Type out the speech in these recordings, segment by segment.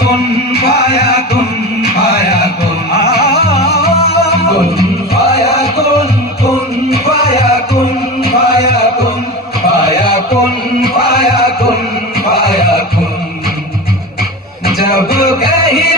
kun faya kun faya kun kun faya kun kun faya kun faya kun faya kun faya kun faya kun jab kahin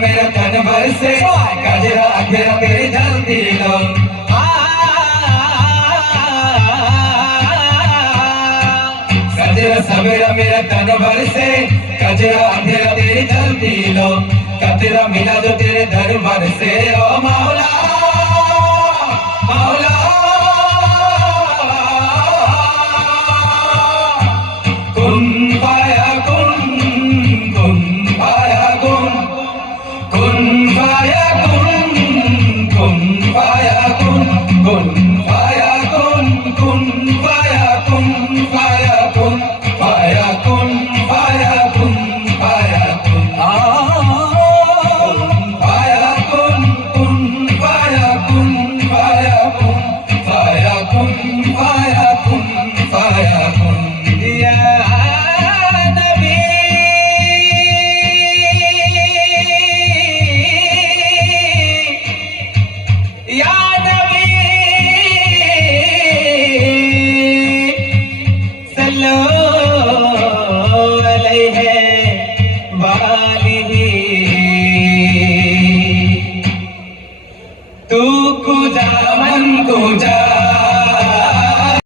मेरा तन भर से गजरा अजरा तेरी धरती लो गजरा सवेरा मेरा तन भर से गजरा अजरा तेरी धरती लो कतरा मिला जो तेरे धर्म भर से ओ मौला मौला ফায়া কুন কুন ফায়া কুন কুন